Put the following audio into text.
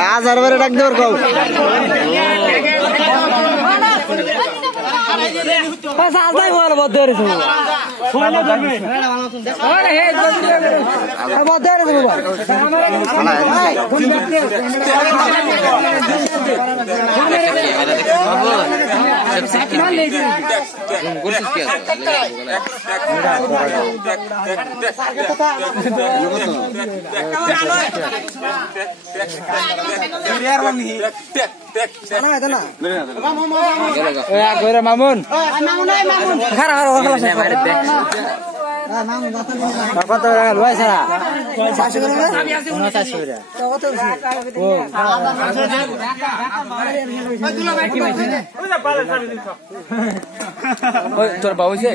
হাজার বারে ডাক দেওয়ার কও আজাই বল বদরে তুমি ফোনে ধরবে আরে হে বদরে তুমি বল মামুন কত লয় সারা তোর বাবু কি